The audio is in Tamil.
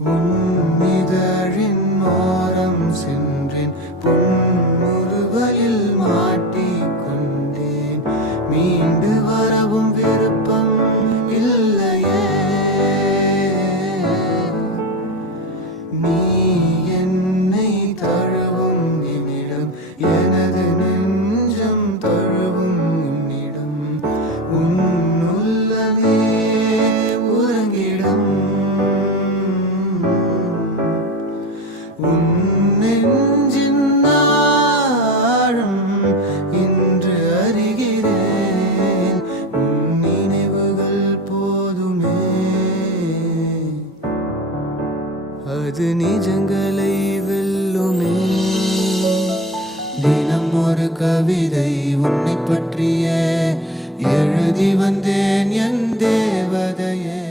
உன்னிதழின் ஓரம் சென்றேன், பொன்முறுவலில் மாட்டிக்கொண்டேன். மீண்டு வரவும் விருப்பம் இல்லையே. நீ என்னை தழுவும் நிமிடம், எனது நெஞ்சம் தழுவும் உன்னிடம். உன்னுள்ளமே உறங்கிடும். உன் நெஞ்சின் ஆழம் இன்று அறிகிறேன். உன் நினைவுகள் போதுமே, அது நிஜங்களை வெல்லுமே. தினம் ஒரு கவிதை உன்னை பற்றியே எழுதி வந்தேன் என் தேவதையே.